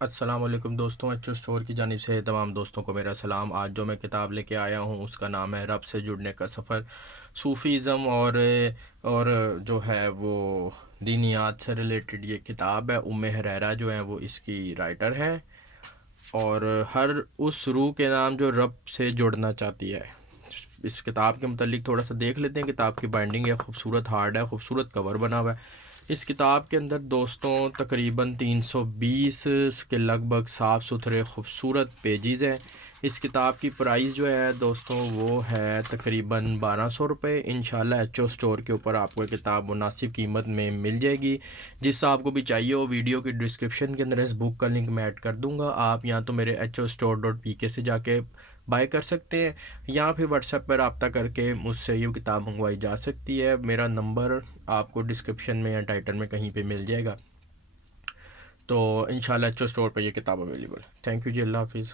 السلام علیکم دوستوں، ایچ او اسٹور کی جانب سے تمام دوستوں کو میرا سلام۔ آج جو میں کتاب لے کے آیا ہوں اس کا نام ہے رب سے جڑنے کا سفر۔ صوفیزم اور جو ہے وہ دینیات سے ریلیٹڈ یہ کتاب ہے۔ حریرہ جو ہے وہ اس کی رائٹر ہے، اور ہر اس روح کے نام جو رب سے جڑنا چاہتی ہے۔ اس کتاب کے متعلق تھوڑا سا دیکھ لیتے ہیں۔ کتاب کی بائنڈنگ ہے، خوبصورت ہارڈ ہے، خوبصورت کور بنا ہوا ہے۔ اس کتاب کے اندر دوستوں تقریباً 320 کے لگ بھگ صاف ستھرے خوبصورت پیجز ہیں۔ اس کتاب کی پرائز جو ہے دوستوں وہ ہے تقریباً 1200 روپے۔ انشاءاللہ ایچ او اسٹور کے اوپر آپ کو یہ کتاب مناسب قیمت میں مل جائے گی۔ جس آپ کو بھی چاہیے ہو، ویڈیو کی ڈسکرپشن کے اندر اس بک کا لنک میں ایڈ کر دوں گا۔ آپ یا تو میرے HO store.pk سے جا کے بائی کر سکتے ہیں، یا پھر واٹس ایپ پر رابطہ کر کے مجھ سے یہ کتاب منگوائی جا سکتی ہے۔ میرا نمبر آپ کو ڈسکرپشن میں یا ٹائٹل میں کہیں پہ مل جائے گا۔ تو انشاءاللہ ایچ او اسٹور پہ یہ کتاب اویلیبل ہے۔ تھینک یو جی، اللہ حافظ۔